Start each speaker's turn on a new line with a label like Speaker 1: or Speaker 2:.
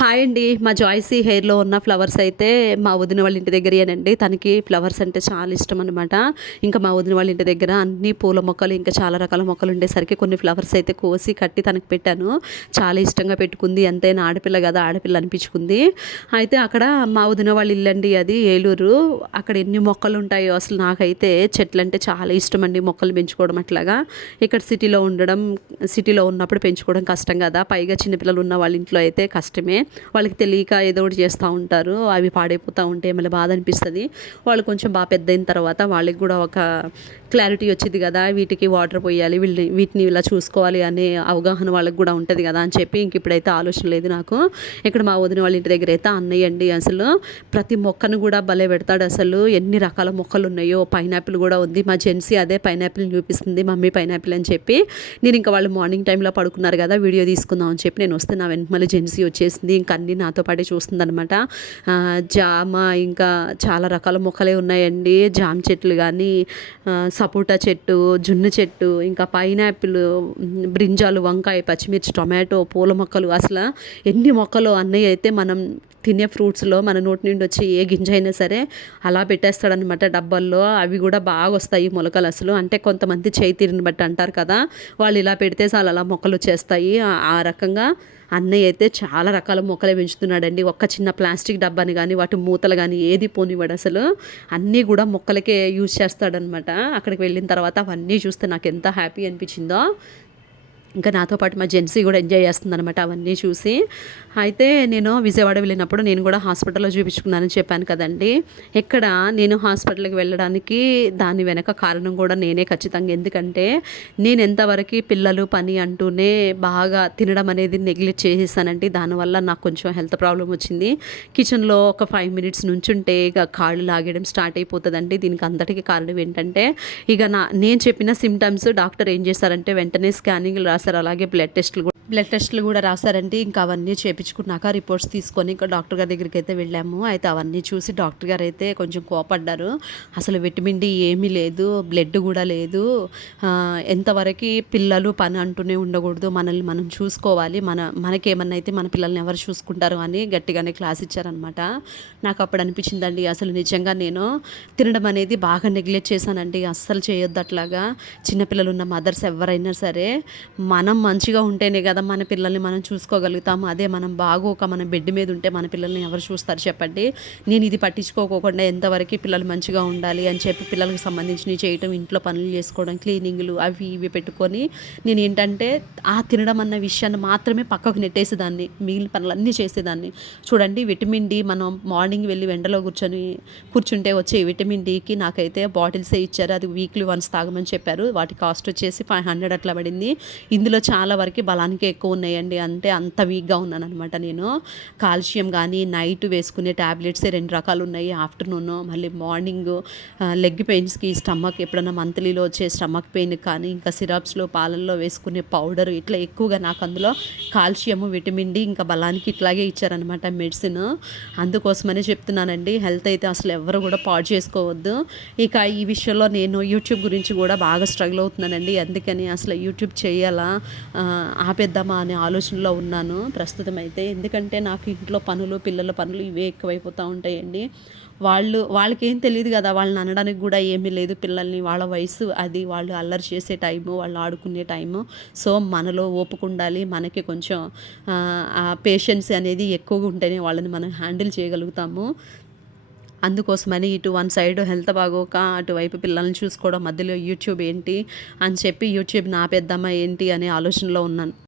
Speaker 1: Hi అండి. మా జాయ్సీ హెయిర్లో ఉన్న ఫ్లవర్స్ అయితే మా వదిన వాళ్ళ ఇంటి దగ్గరేనండి తనకి ఫ్లవర్స్ అంటే చాలా ఇష్టం అనమాట ఇంకా మా వదిన వాళ్ళ ఇంటి దగ్గర అన్ని పూల మొక్కలు ఇంకా చాలా రకాల మొక్కలు ఉండేసరికి కొన్ని ఫ్లవర్స్ అయితే కోసి కట్టి తనకి పెట్టాను. చాలా ఇష్టంగా పెట్టుకుంది. ఎంతైనా ఆడపిల్ల కదా ఆడపిల్ల అనిపించుకుంది. అయితే అక్కడ మా వదిన వాళ్ళ ఇల్లండి అది ఏలూరు. అక్కడ ఎన్ని మొక్కలు ఉంటాయో అసలు నాకైతే చెట్లు అంటే చాలా ఇష్టం అండి మొక్కలు పెంచుకోవడం అట్లాగా. ఇక్కడ సిటీలో ఉండడం సిటీలో ఉన్నప్పుడు పెంచుకోవడం కష్టం కదా. పైగా చిన్నపిల్లలు ఉన్న వాళ్ళ ఇంట్లో అయితే కష్టమే. వాళ్ళకి తెలియక ఏదో ఒకటి చేస్తూ ఉంటారు. అవి పాడైపోతూ ఉంటే మళ్ళీ బాధ అనిపిస్తుంది. వాళ్ళు కొంచెం బాగా పెద్ద అయిన తర్వాత వాళ్ళకి కూడా ఒక క్లారిటీ వచ్చింది కదా వీటికి వాటర్ పోయాలి వీళ్ళని వీటిని ఇలా చూసుకోవాలి అనే అవగాహన వాళ్ళకి కూడా ఉంటుంది కదా అని చెప్పి ఇంక ఇప్పుడైతే ఆలోచన లేదు నాకు. ఇక్కడ మా వదిన వాళ్ళ ఇంటి దగ్గర అయితే అన్నయ్య అండి అసలు. ప్రతి మొక్కను కూడా భలే పెడతాడు అసలు. ఎన్ని రకాల మొక్కలు ఉన్నాయో పైనాపిల్ కూడా ఉంది. మా జెన్సీ అదే పైనాపిల్ చూపిస్తుంది మమ్మీ పైనాపిల్ అని చెప్పి. నేను ఇంకా వాళ్ళు మార్నింగ్ టైంలో పడుకున్నారు కదా వీడియో తీసుకుందాం అని చెప్పి నేను వస్తే నా వెనక మళ్ళీ జెన్సీ వచ్చేసింది. ఇంకా అన్నీ నాతో పాటే చూస్తుందనమాట జామ ఇంకా చాలా రకాల మొక్కలే ఉన్నాయండి. జామ చెట్లు కానీ సపోటా చెట్టు జున్ను చెట్టు ఇంకా పైనాపిల్ బ్రింజాలు వంకాయ పచ్చిమిర్చి టొమాటో పూల మొక్కలు అసలు ఎన్ని మొక్కలు అన్నయ్య అయితే మనం తినే ఫ్రూట్స్లో మన నోటి నుండి వచ్చి ఏ గింజ అయినా సరే అలా పెట్టేస్తాడనమాట డబ్బాల్లో. అవి కూడా బాగా వస్తాయి మొలకలు అసలు. అంటే కొంతమంది చేయి తీరిని బట్టి అంటారు కదా వాళ్ళు ఇలా పెడితే చాలా అలా మొక్కలు వచ్చేస్తాయి. ఆ రకంగా అన్నయ్య అయితే చాలా రకాల మొక్కలే పెంచుతున్నాడండి. ఒక్క చిన్న ప్లాస్టిక్ డబ్బాని కానీ వాటి మూతలు కానీ ఏది పోనివ్వడు అసలు. అన్నీ కూడా మొక్కలకే యూజ్ చేస్తాడనమాట అక్కడికి వెళ్ళిన తర్వాత అవన్నీ చూస్తే నాకు ఎంత హ్యాపీ అనిపించిందో. ఇంకా నాతో పాటు మా జెన్సీ కూడా ఎంజాయ్ చేస్తుందనమాట అవన్నీ చూసి. అయితే నేను విజయవాడ వెళ్ళినప్పుడు నేను కూడా హాస్పిటల్లో చూపించుకున్నానని చెప్పాను కదండి. ఇక్కడ నేను హాస్పిటల్కి వెళ్ళడానికి దాని వెనక కారణం కూడా నేనే ఖచ్చితంగా. ఎందుకంటే నేను ఎంతవరకు పిల్లలు పని అంటూనే బాగా తినడం అనేది నెగ్లెక్ట్ చేసేసానండి దానివల్ల నాకు కొంచెం హెల్త్ ప్రాబ్లం వచ్చింది. కిచెన్లో ఒక ఫైవ్ మినిట్స్ నుంచుంటే ఇక కాళ్ళు లాగేయడం స్టార్ట్ అయిపోతుందండి. దీనికి అంతటికి కారణం ఏంటంటే ఇక నా నేను చెప్పిన సిమ్టమ్స్ డాక్టర్ ఏం చేశారంటే వెంటనే స్కానింగ్లు రాశారు. అలాగే బ్లడ్ టెస్ట్లు కూడా బ్లడ్ టెస్ట్లు కూడా రాశారంటే ఇంకా అవన్నీ చేపించుకున్నాక రిపోర్ట్స్ తీసుకొని ఇంకా డాక్టర్ గారి దగ్గరికి అయితే వెళ్ళాము. అయితే అవన్నీ చూసి డాక్టర్ గారు అయితే కొంచెం కోపడ్డారు. అసలు విటమిన్ డి ఏమీ లేదు బ్లడ్ కూడా లేదు. ఎంతవరకు పిల్లలు పని అంటూనే ఉండకూడదు. మనల్ని మనం చూసుకోవాలి. మన మనకేమన్నా అయితే మన పిల్లల్ని ఎవరు చూసుకుంటారు అని గట్టిగానే క్లాస్ ఇచ్చారనమాట నాకు అప్పుడు అనిపించిందండి అసలు నిజంగా నేను తినడం అనేది బాగా నెగ్లెక్ట్ చేశానండి. అస్సలు చేయొద్దు అట్లాగా. చిన్నపిల్లలు ఉన్న మదర్స్ ఎవరైనా సరే మనం మంచిగా ఉంటేనే కదా మన పిల్లల్ని మనం చూసుకోగలుగుతాము. అదే మనం బాగోక మన బెడ్ మీద ఉంటే మన పిల్లల్ని ఎవరు చూస్తారు చెప్పండి. నేను ఇది పట్టించుకోకుండా ఎంతవరకు పిల్లలు మంచిగా ఉండాలి అని చెప్పి పిల్లలకు సంబంధించినవి చేయటం ఇంట్లో పనులు చేసుకోవడం క్లీనింగ్లు అవి ఇవి పెట్టుకొని నేను ఏంటంటే ఆ తినడం అన్న విషయాన్ని మాత్రమే పక్కకు నెట్టేసేదాన్ని. మిగిలిన పనులన్నీ చేసేదాన్ని. చూడండి విటమిన్ డి మనం మార్నింగ్ వెళ్ళి వెంటలో కూర్చొని కూర్చుంటే వచ్చే విటమిన్ డికి నాకైతే బాటిల్సే ఇచ్చారు. అది వీక్లీ వన్స్ తాగమని చెప్పారు. వాటి కాస్ట్ వచ్చేసి ఫైవ్ హండ్రెడ్ అట్లా పడింది. ఇందులో చాలా వరకు బలానికి ఎక్కువ ఉన్నాయండి. అంటే అంత వీక్గా ఉన్నాను అనమాట నేను. కాల్షియం కానీ నైట్ వేసుకునే ట్యాబ్లెట్స్ రెండు రకాలు ఉన్నాయి ఆఫ్టర్నూన్ మళ్ళీ మార్నింగ్ లెగ్ పెయిన్స్కి స్టమక్ ఎప్పుడన్నా మంత్లీలో వచ్చే స్టమక్ పెయిన్ కానీ ఇంకా సిరప్స్లో పాలల్లో వేసుకునే పౌడర్ ఇట్లా ఎక్కువగా నాకు అందులో కాల్షియము విటమిన్ డి ఇంకా బలానికి ఇట్లాగే ఇచ్చారనమాట మెడిసిన్. అందుకోసమనే చెప్తున్నానండి. హెల్త్ అయితే అసలు ఎవరు కూడా పాడు చేసుకోవద్దు. ఇక ఈ విషయంలో నేను యూట్యూబ్ గురించి కూడా బాగా స్ట్రగుల్ అవుతున్నానండి. అందుకని అసలు యూట్యూబ్ చేయాలా? చేద్దామా అనే ఆలోచనలో ఉన్నాను ప్రస్తుతం అయితే ఎందుకంటే నాకు ఇంట్లో పనులు పిల్లల పనులు ఇవే ఎక్కువైపోతూ ఉంటాయండి. వాళ్ళు వాళ్ళకి ఏం తెలియదు కదా వాళ్ళని అనడానికి కూడా ఏమీ లేదు. పిల్లల్ని వాళ్ళ వయసు అది వాళ్ళు అల్లరి చేసే టైము వాళ్ళు ఆడుకునే టైము. సో మనలో ఓపిక ఉండాలి. మనకి కొంచెం పేషెన్స్ అనేది ఎక్కువగా ఉంటేనే వాళ్ళని మనం హ్యాండిల్ చేయగలుగుతాము. అందుకోసమని ఇటు వన్ సైడ్ హెల్త్ బాగోక అటువైపు పిల్లల్ని చూసుకోవడం మధ్యలో యూట్యూబ్ ఏంటి అని చెప్పి యూట్యూబ్ నాపేద్దామా ఏంటి అనే ఆలోచనలో ఉన్నాను.